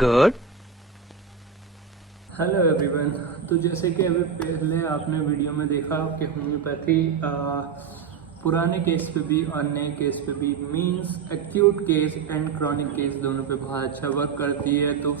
Good. Hello everyone. तो जैसे कि अभी पहले आपने वीडियो में देखा कि होम्योपैथी पुराने केस पे भी और नए केस पे भी means acute case and chronic case दोनों पे बहुत अच्छा वर्क करती है। तो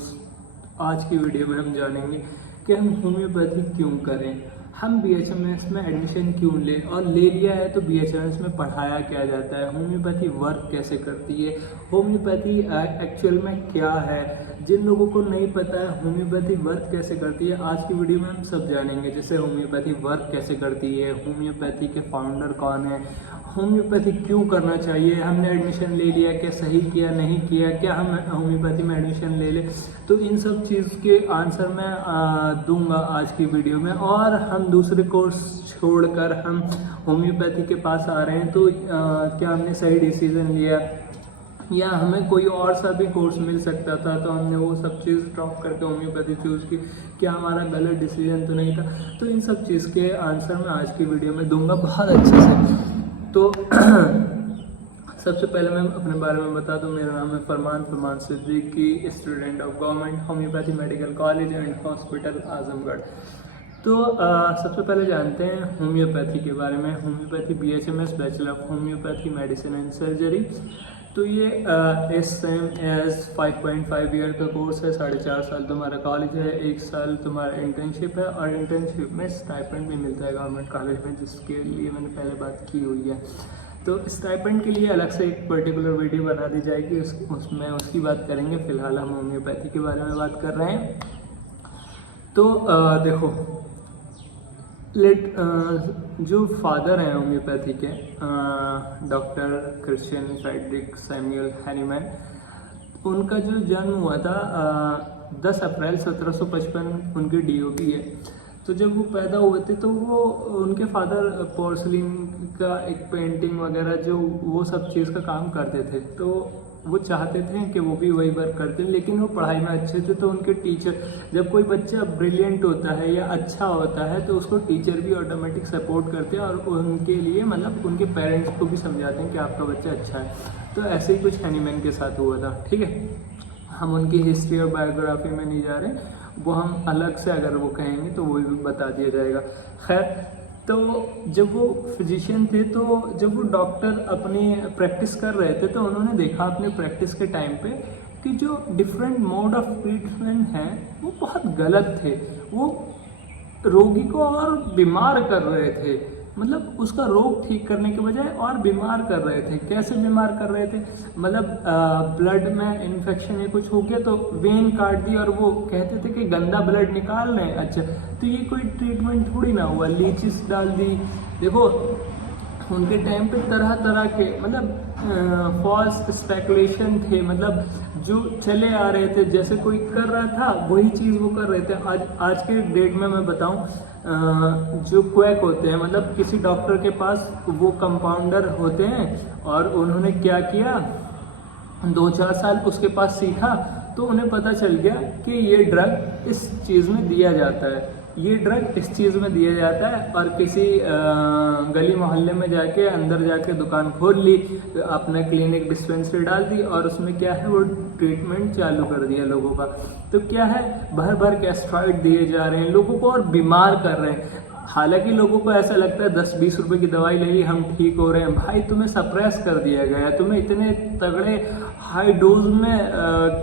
आज की वीडियो में हम जानेंगे कि हम होम्योपैथी क्यों करें, हम बीएचएमएस में एडमिशन क्यों लें, और ले लिया है तो बीएचएमएस में पढ़ाया क्या जाता है, होम्योपैथी वर्क कैसे करती है, होम्योपैथी एक्चुअल में क्या है। जिन लोगों को नहीं पता है होम्योपैथी वर्क कैसे करती है, आज की वीडियो में हम सब जानेंगे। जैसे होम्योपैथी वर्क कैसे करती है, होम्योपैथी के फाउंडर कौन है, होम्योपैथी क्यों करना चाहिए, हमने एडमिशन ले लिया, क्या सही किया नहीं किया, क्या हम होम्योपैथी में एडमिशन ले लें। तो इन सब चीज़ के आंसर मैं दूंगा आज की वीडियो में। और हम दूसरे कोर्स छोड़कर हम होम्योपैथी के पास आ रहे हैं, तो क्या हमने सही डिसीजन लिया या हमें कोई और सा भी कोर्स मिल सकता था तो हमने वो सब चीज़ ड्रॉप करके होम्योपैथी चूज़ की, क्या हमारा गलत डिसीजन तो नहीं था। तो इन सब चीज़ के आंसर मैं आज की वीडियो में दूंगा बहुत अच्छे से। तो सबसे पहले मैं अपने बारे में बता दूं, मेरा नाम है Farman Siddiqui, student of government homeopathy medical college and hospital Azamgarh. तो सबसे पहले जानते हैं होम्योपैथी के बारे में। Homeopathy BHMS bachelor of homeopathy medicine and surgery. तो ये सेम एज 5.5 ईयर का कोर्स है, 4.5 साल तुम्हारा कॉलेज है, 1 साल तुम्हारा इंटर्नशिप है, और इंटर्नशिप में स्टाइपेंड भी मिलता है गवर्नमेंट कॉलेज में, जिसके लिए मैंने पहले बात की हुई है। तो स्टाइपेंड के लिए अलग से एक पर्टिकुलर वीडियो बना दी जाएगी, उसमें उसकी बात करेंगे। फिलहाल हम होम्योपैथी के बारे में बात कर रहे हैं। तो देखो, जो फादर हैं होम्योपैथी के, doctor Christian Friedrich Samuel Hahnemann, उनका जो जन्म हुआ था 10 अप्रैल 1755 उनकी डीओपी है। तो जब वो पैदा हुए थे तो वो उनके फादर पोर्सलिन का एक पेंटिंग वगैरह जो वो सब चीज़ का काम करते थे। तो वो चाहते थे कि वो भी वही वर्क करते, लेकिन वो पढ़ाई में अच्छे थे। तो उनके टीचर, जब कोई बच्चा ब्रिलियंट होता है या अच्छा होता है तो उसको टीचर भी ऑटोमेटिक सपोर्ट करते हैं, और उनके लिए मतलब उनके पेरेंट्स को भी समझाते हैं कि आपका बच्चा अच्छा है। तो ऐसे ही कुछ हैनीमैन के साथ हुआ था। ठीक है, हम उनकी हिस्ट्री और बायोग्राफी में नहीं जा रहे, वो हम अलग से अगर वो कहेंगे तो वो भी बता दिया जाएगा। खैर, तो जब वो फिजिशियन थे, तो जब वो डॉक्टर अपनी प्रैक्टिस कर रहे थे तो उन्होंने देखा अपने प्रैक्टिस के टाइम पे कि जो डिफरेंट मोड ऑफ ट्रीटमेंट हैं वो बहुत गलत थे। वो रोगी को और बीमार कर रहे थे, मतलब उसका रोग ठीक करने के बजाय और बीमार कर रहे थे। कैसे बीमार कर रहे थे, मतलब ब्लड में इन्फेक्शन या कुछ हो गया तो वेन काट दी और वो कहते थे कि गंदा ब्लड निकाल रहे हैं। अच्छा, तो ये कोई ट्रीटमेंट थोड़ी ना हुआ, लीचिस डाल दी। देखो, उनके टाइम पे तरह तरह के मतलब फॉल्स स्पेकुलेशन थे, मतलब जो चले आ रहे थे, जैसे कोई कर रहा था वही चीज़ वो कर रहे थे। आज के डेट में मैं बताऊं, जो क्वैक होते हैं, मतलब किसी डॉक्टर के पास वो कंपाउंडर होते हैं, और उन्होंने क्या किया, 2-4 साल उसके पास सीखा तो उन्हें पता चल गया कि ये ड्रग इस चीज़ में दिया जाता है, ये ड्रग इस चीज़ में दिया जाता है। और किसी गली मोहल्ले में जाके अंदर जाके दुकान खोल ली, अपना क्लिनिक डिस्पेंसरी डाल दी, और उसमें क्या है वो ट्रीटमेंट चालू कर दिया लोगों का। तो क्या है, भर भर के स्टेरॉइड दिए जा रहे हैं लोगों को और बीमार कर रहे हैं। हालांकि लोगों को ऐसा लगता है 10-20 रुपए की दवाई ले ली हम ठीक हो रहे हैं। भाई, तुम्हें सप्रेस कर दिया गया, तुम्हें इतने तगड़े हाई डोज में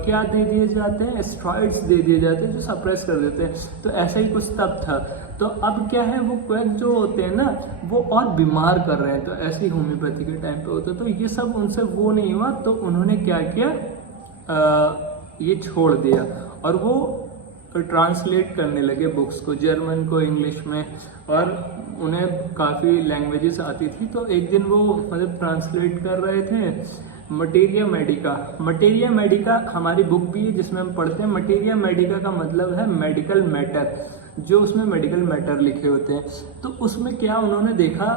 क्या दे दिए जाते हैं, स्टेरॉइड्स दे दिए जाते हैं जो सप्रेस कर देते हैं। तो ऐसा ही कुछ तब था। तो अब क्या है, वो क्वैक जो होते हैं ना वो और बीमार कर रहे हैं। तो ऐसे ही होम्योपैथी के टाइम पे होता है। तो ये सब उनसे वो नहीं हुआ, तो उन्होंने क्या किया, ये छोड़ दिया और वो ट्रांसलेट करने लगे बुक्स को, जर्मन को इंग्लिश में, और उन्हें काफ़ी लैंग्वेजेस आती थी। तो एक दिन वो मतलब ट्रांसलेट कर रहे थे मटेरिया मेडिका हमारी बुक भी है जिसमें हम पढ़ते हैं। मटेरिया मेडिका का मतलब है मेडिकल मैटर, जो उसमें मेडिकल मैटर लिखे होते हैं। तो उसमें क्या उन्होंने देखा,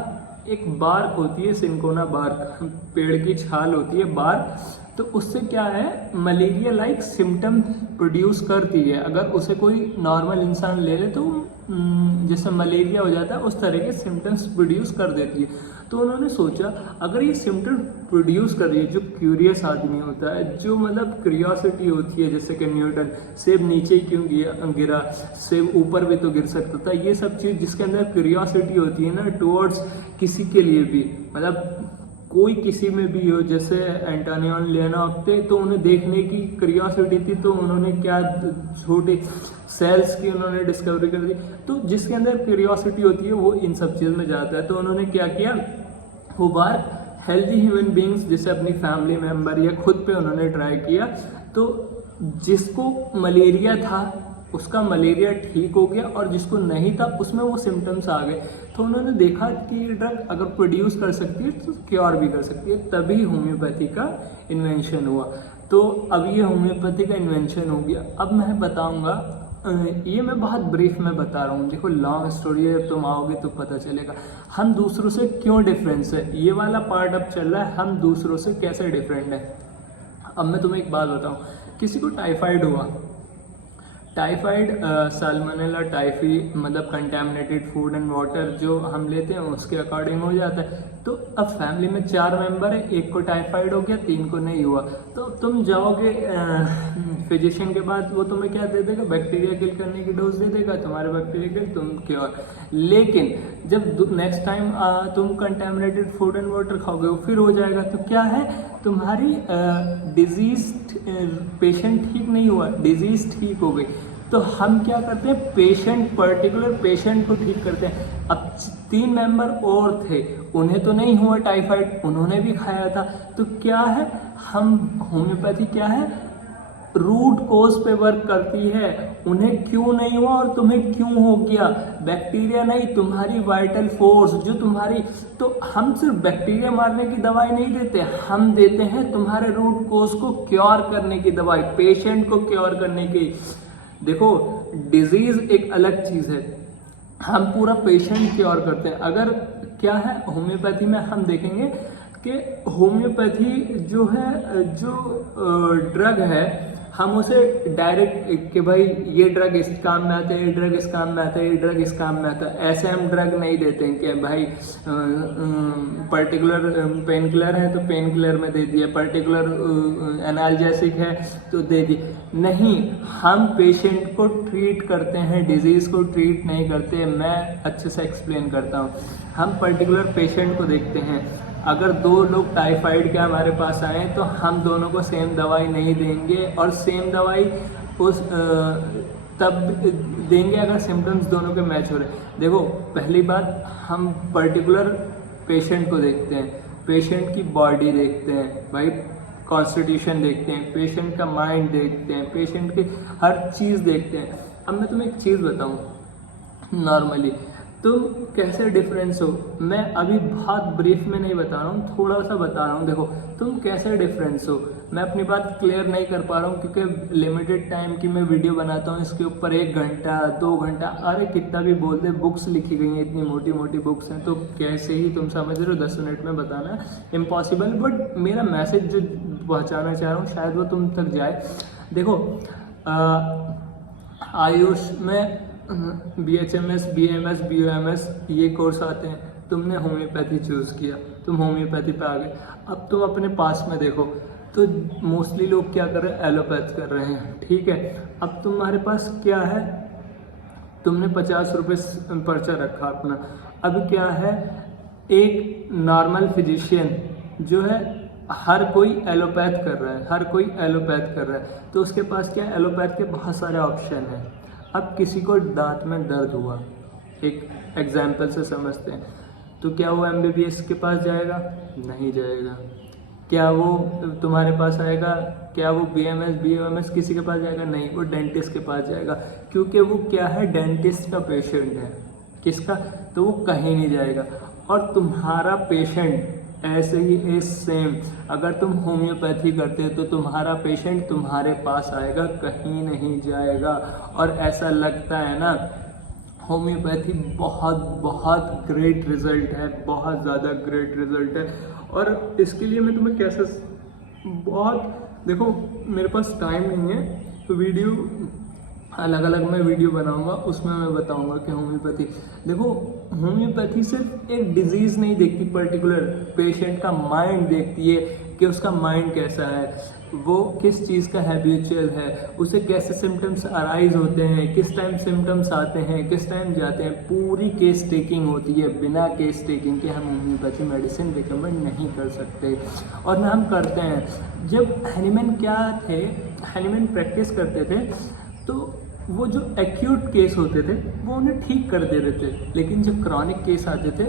एक बार्क होती है, सिंकोना बार्क, पेड़ की छाल होती है बार्क, तो उससे क्या है, मलेरिया लाइक सिम्टम प्रोड्यूस करती है। अगर उसे कोई नॉर्मल इंसान ले ले तो जैसे मलेरिया हो जाता है उस तरह के सिम्टम्स प्रोड्यूस कर देती है। तो उन्होंने सोचा अगर ये सिम्टम प्रोड्यूस कर रही है, जो क्यूरियस आदमी होता है, जो मतलब क्यूरियोसिटी होती है, जैसे कि न्यूटन सेब नीचे क्यों गिरा, सेब ऊपर भी तो गिर सकता था, ये सब चीज़ जिसके अंदर क्यूरियोसिटी होती है ना टुवर्ड्स किसी के लिए भी, मतलब कोई किसी में भी हो, जैसे एंटोनियो लियोनोव थे तो उन्हें देखने की क्यूरियोसिटी थी, तो उन्होंने क्या छोटे सेल्स की उन्होंने डिस्कवरी कर दी। तो जिसके अंदर क्यूरियोसिटी होती है वो इन सब चीज़ में जाता है। तो उन्होंने क्या किया, वो बार हेल्दी ह्यूमन बींग्स जैसे अपनी फैमिली मेम्बर या खुद पे उन्होंने ट्राई किया। तो जिसको मलेरिया था उसका मलेरिया ठीक हो गया और जिसको नहीं था उसमें वो सिम्टम्स आ गए। तो उन्होंने देखा कि ये ड्रग अगर प्रोड्यूस कर सकती है तो क्योर भी कर सकती है, तभी होम्योपैथी का इन्वेंशन हुआ। तो अब ये होम्योपैथी का इन्वेंशन हो गया। अब मैं बताऊंगा, ये मैं बहुत ब्रीफ में बता रहा हूँ, देखो लॉन्ग स्टोरी है, तुम आओगे तो पता चलेगा हम दूसरों से क्यों डिफरेंस है। ये वाला पार्ट अब चल रहा है हम दूसरों से कैसे डिफरेंट है। अब मैं तुम्हें एक बात बताऊँ, किसी को टाइफाइड हुआ, टाइफाइड साल्मोनेला टाइफी मतलब कंटेमिनेटेड फूड एंड वाटर जो हम लेते हैं उसके अकॉर्डिंग हो जाता है। तो अब फैमिली में 4 मेंबर है, एक को टाइफाइड हो गया, 3 को नहीं हुआ। तो तुम जाओगे फिजिशियन के बाद, वो तुम्हें क्या दे देगा, बैक्टीरिया किल करने की डोज दे देगा, तुम्हारे बैक्टीरिया किल, तुम क्योर। लेकिन जब नेक्स्ट टाइम तुम कंटेमिनेटेड फूड एंड वाटर खाओगे वो फिर हो जाएगा। तो क्या है, तुम्हारी डिजीज पेशेंट ठीक नहीं हुआ, डिजीज ठीक हो गई। तो हम क्या करते हैं, पेशेंट पर्टिकुलर पेशेंट को ठीक करते हैं। अब 3 मेंबर और थे, उन्हें तो नहीं हुआ टाइफाइड, उन्होंने भी खाया था। तो क्या है, हम होम्योपैथी क्या है, रूट कोज पे वर्क करती है। उन्हें क्यों नहीं हुआ और तुम्हें क्यों हो गया, बैक्टीरिया नहीं, तुम्हारी वाइटल फोर्स जो तुम्हारी। तो हम सिर्फ बैक्टीरिया मारने की दवाई नहीं देते, हम देते हैं तुम्हारे रूट कोज को क्योर करने की दवाई, पेशेंट को क्योर करने की। देखो डिजीज एक अलग चीज है, हम पूरा पेशेंट क्योर करते हैं। अगर क्या है होम्योपैथी में हम देखेंगे कि होम्योपैथी जो है, जो ड्रग है, हम उसे डायरेक्ट कि भाई ये ड्रग इस काम में आता है, ये ड्रग इस काम में आता है, ये ड्रग इस काम में आता है, ऐसे हम ड्रग नहीं देते हैं कि भाई पर्टिकुलर पेन किलर है तो पेन किलर में दे दिया, पर्टिकुलर एनाल्जेसिक है तो दे दी। नहीं, हम पेशेंट को ट्रीट करते हैं, डिजीज को ट्रीट नहीं करते। मैं अच्छे से एक्सप्लेन करता हूँ। हम पर्टिकुलर पेशेंट को देखते हैं। अगर 2 लोग टाइफाइड के हमारे पास आए तो हम दोनों को सेम दवाई नहीं देंगे, और सेम दवाई उस तब देंगे अगर सिम्टम्स दोनों के मैच हो रहे। देखो पहली बात, हम पर्टिकुलर पेशेंट को देखते हैं, पेशेंट की बॉडी देखते हैं, भाई कॉन्स्टिट्यूशन देखते हैं, पेशेंट का माइंड देखते हैं, पेशेंट की हर चीज़ देखते हैं। अब मैं तुम्हें एक चीज़ बताऊँ, नॉर्मली तुम कैसे डिफरेंस हो, मैं अभी बहुत ब्रीफ में नहीं बता रहा हूँ, थोड़ा सा बता रहा हूँ। देखो तुम कैसे डिफरेंस हो, मैं अपनी बात क्लियर नहीं कर पा रहा हूँ क्योंकि लिमिटेड टाइम की मैं वीडियो बनाता हूँ, इसके ऊपर 1 घंटा 2 घंटा, अरे कितना भी बोल दे, बुक्स लिखी गई हैं, इतनी मोटी मोटी बुक्स हैं, तो कैसे ही तुम समझ रहे हो 10 मिनट में बताना इम्पॉसिबल। बट मेरा मैसेज जो पहुँचाना चाह रहा हूँ शायद वो तुम तक जाए। देखो आयुष में BHMS, BMS, BOMS ये कोर्स आते हैं, तुमने होम्योपैथी चूज़ किया, तुम होम्योपैथी पे आ गए। अब तुम अपने पास में देखो तो मोस्टली लोग क्या कर रहे हैं, एलोपैथ कर रहे हैं, ठीक है। अब तुम्हारे पास क्या है, तुमने 50 रुपये पर्चा रखा अपना। अब क्या है, एक नॉर्मल फिजिशियन जो है, हर कोई एलोपैथ कर रहा है, हर कोई एलोपैथ कर रहा है, तो उसके पास क्या, एलोपैथ के बहुत सारे ऑप्शन हैं। अब किसी को दांत में दर्द हुआ, एक एग्जाम्पल से समझते हैं, तो क्या वो MBBS के पास जाएगा, नहीं जाएगा। क्या वो तुम्हारे पास आएगा, क्या वो BMS, BOMS किसी के पास जाएगा, नहीं, वो डेंटिस्ट के पास जाएगा, क्योंकि वो क्या है, डेंटिस्ट का पेशेंट है। किसका, तो वो कहीं नहीं जाएगा। और तुम्हारा पेशेंट ऐसे ही इज सेम, अगर तुम होम्योपैथी करते हो तो तुम्हारा पेशेंट तुम्हारे पास आएगा, कहीं नहीं जाएगा। और ऐसा लगता है ना, होम्योपैथी बहुत बहुत ग्रेट रिजल्ट है, बहुत ज़्यादा ग्रेट रिजल्ट है। और इसके लिए मैं तुम्हें कैसे, बहुत देखो मेरे पास टाइम नहीं है, तो वीडियो अलग अलग मैं वीडियो बनाऊंगा, उसमें मैं बताऊंगा कि होम्योपैथी। देखो होम्योपैथी सिर्फ एक डिजीज नहीं देखती, पर्टिकुलर पेशेंट का माइंड देखती है कि उसका माइंड कैसा है, वो किस चीज़ का हैबिचुअल है, उसे कैसे सिम्टम्स अराइज होते हैं, किस टाइम सिम्टम्स आते हैं, किस टाइम जाते हैं। पूरी केस टेकिंग होती है। बिना केस टेकिंग के हम होम्योपैथी मेडिसिन रिकमेंड नहीं कर सकते, और ना हम करते हैं। जब हैनीमैन क्या थे, हैनीमैन प्रैक्टिस करते थे तो वो जो एक्यूट केस होते थे वो उन्हें ठीक कर दे रहे थे, लेकिन जब क्रॉनिक केस आते थे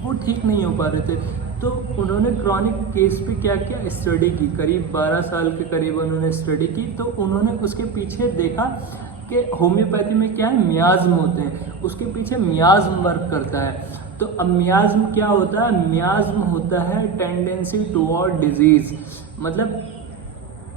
वो ठीक नहीं हो पा रहे थे। तो उन्होंने क्रॉनिक केस पे क्या किया, स्टडी की। करीब 12 साल के करीब उन्होंने स्टडी की। तो उन्होंने उसके पीछे देखा कि होम्योपैथी में क्या है, मियाज्म होते हैं, उसके पीछे मियाज्म वर्क करता है। तो अब मियाज्म क्या होता है, मियाज्म होता है टेंडेंसी टुवर्ड डिजीज। मतलब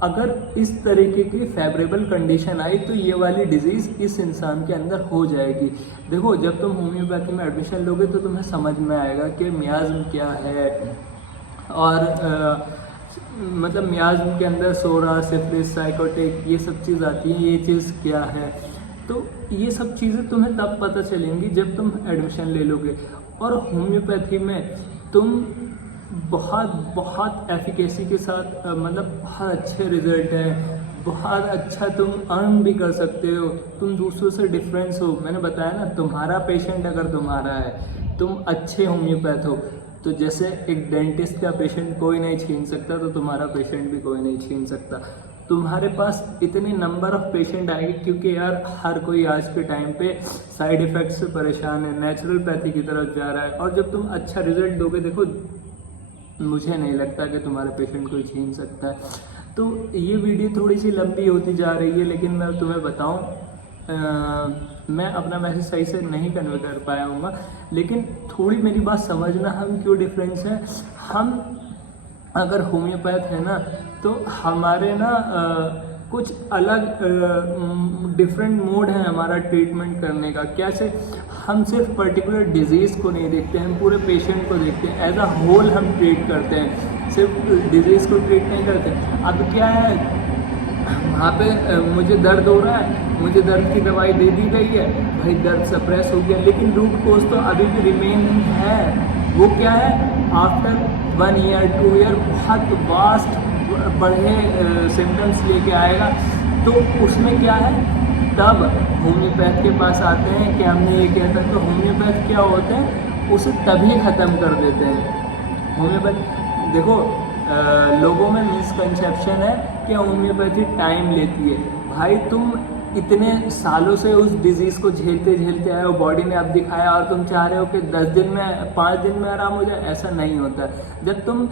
अगर इस तरीके की फेवरेबल कंडीशन आई तो ये वाली डिजीज़ इस इंसान के अंदर हो जाएगी। देखो, जब तुम होम्योपैथी में एडमिशन लोगे तो तुम्हें समझ में आएगा कि मियाज्म क्या है, और मतलब मियाज्म के अंदर सोरा, सिफिलिस, साइकोटिक, ये सब चीज़ आती है, ये चीज़ क्या है। तो ये सब चीज़ें तुम्हें तब पता चलेंगी जब तुम एडमिशन ले लोगे। और होम्योपैथी में तुम बहुत एफिकेसी के साथ मतलब बहुत अच्छे रिजल्ट हैं, बहुत अच्छा तुम अर्न भी कर सकते हो, तुम दूसरों से डिफरेंस हो। मैंने बताया ना, तुम्हारा पेशेंट अगर तुम्हारा है, तुम अच्छे होम्योपैथ हो, तो जैसे एक डेंटिस्ट का पेशेंट कोई नहीं छीन सकता, तो तुम्हारा पेशेंट भी कोई नहीं छीन सकता। तुम्हारे पास इतने नंबर ऑफ पेशेंट आएंगे, क्योंकि यार हर कोई आज के टाइम पे साइड इफ़ेक्ट से परेशान है, नेचुरल पैथी की तरफ जा रहा है। और जब तुम अच्छा रिजल्ट दोगे, देखो मुझे नहीं लगता कि तुम्हारे पेशेंट को छीन सकता है। तो ये वीडियो थोड़ी सी लंबी होती जा रही है, लेकिन मैं तुम्हें बताऊं, मैं अपना मैसेज सही से नहीं कन्वे कर पाया हूँगा, लेकिन थोड़ी मेरी बात समझना, हम क्यों डिफरेंस है। हम अगर होम्योपैथ है ना, तो हमारे ना कुछ अलग डिफरेंट मोड है हमारा ट्रीटमेंट करने का। कैसे, हम सिर्फ पर्टिकुलर डिजीज़ को नहीं देखते, हम पूरे पेशेंट को देखते हैं, एज अ होल हम ट्रीट करते हैं, सिर्फ डिजीज़ को ट्रीट नहीं करते। अब क्या है, वहाँ पे मुझे दर्द हो रहा है, मुझे दर्द की दवाई दे दी गई है, भाई दर्द सप्रेस हो गया, लेकिन रूट कोज तो अभी भी रिमेनिंग है। वो क्या है, आफ्टर 1 ईयर 2 ईयर बहुत वास्ट बढ़े सिम्टम्स लेके आएगा। तो उसमें क्या है, तब होम्योपैथ के पास आते हैं कि हमने ये किया था। तो होम्योपैथ क्या होते हैं, उसे तभी ख़त्म कर देते हैं। होम्योपैथ देखो, लोगों में मिसकंसेप्शन है कि होम्योपैथी टाइम लेती है। भाई तुम इतने सालों से उस डिज़ीज़ को झेलते झेलते आए हो, बॉडी ने अब दिखाया, और तुम चाह रहे हो कि 10 दिन में 5 दिन में आराम हो जाए, ऐसा नहीं होता। जब तुम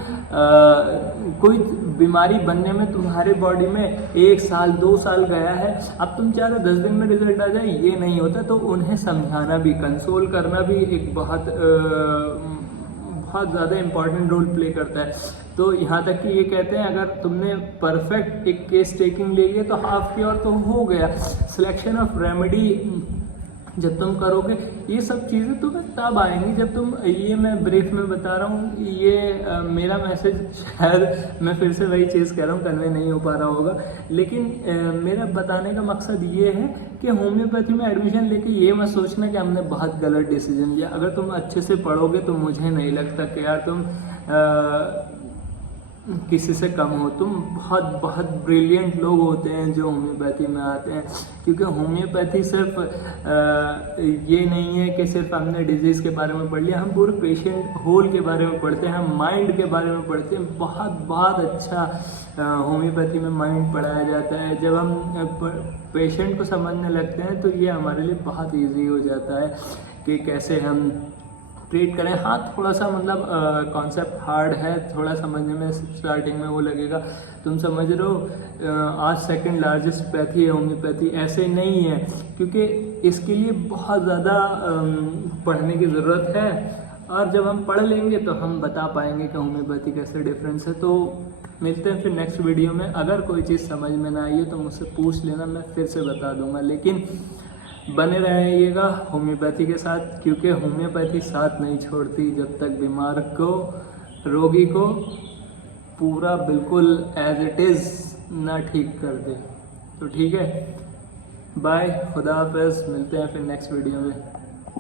कोई बीमारी बनने में तुम्हारे बॉडी में 1 साल 2 साल गया है, अब तुम चाह रहे हो 10 दिन में रिजल्ट आ जाए, ये नहीं होता। तो उन्हें समझाना भी, कंसोल करना भी एक बहुत ज़्यादा इम्पॉर्टेंट रोल प्ले करता है। तो यहाँ तक कि ये कहते हैं, अगर तुमने परफेक्ट एक केस टेकिंग ले लिया तो हाफ क्योर तो हो गया। सिलेक्शन ऑफ रेमेडी जब तुम करोगे, ये सब चीज़ें तुम्हें तब आएंगी जब तुम, ये मैं ब्रीफ में बता रहा हूँ, ये मेरा मैसेज शायद मैं फिर से वही चीज़ कह रहा हूँ, कन्वे नहीं हो पा रहा होगा, लेकिन मेरा बताने का मकसद ये है कि होम्योपैथी में एडमिशन लेके ये मत सोचना कि हमने बहुत गलत डिसीजन लिया। अगर तुम अच्छे से पढ़ोगे तो मुझे नहीं लगता कि यार तुम किसी से कम हो। तुम बहुत ब्रिलियंट लोग होते हैं जो होम्योपैथी में आते हैं, क्योंकि होम्योपैथी सिर्फ ये नहीं है कि सिर्फ हमने डिजीज़ के बारे में पढ़ लिया, हम पूरे पेशेंट होल के बारे में पढ़ते हैं, हम माइंड के बारे में पढ़ते हैं। बहुत अच्छा होम्योपैथी में माइंड पढ़ाया जाता है। जब हम पेशेंट को समझने लगते हैं तो ये हमारे लिए बहुत ईजी हो जाता है कि कैसे हम ट्रीट करें। हाँ, थोड़ा सा मतलब कॉन्सेप्ट हार्ड है, थोड़ा समझने में स्टार्टिंग में वो लगेगा। तुम समझ रहे हो, आज सेकंड लार्जेस्ट पैथी है होम्योपैथी, ऐसे नहीं है, क्योंकि इसके लिए बहुत ज़्यादा पढ़ने की ज़रूरत है। और जब हम पढ़ लेंगे तो हम बता पाएंगे कि होम्योपैथी कैसे डिफरेंस है। तो मिलते हैं फिर नेक्स्ट वीडियो में। अगर कोई चीज़ समझ में ना आई हो तो मुझसे पूछ लेना, मैं फिर से बता दूंगा। लेकिन बने रहिएगा होम्योपैथी के साथ, क्योंकि होम्योपैथी साथ नहीं छोड़ती जब तक बीमार को, रोगी को पूरा बिल्कुल एज इट इज़ ना ठीक कर दे। तो ठीक है, बाय, खुदा हाफ़िज़, मिलते हैं फिर नेक्स्ट वीडियो में।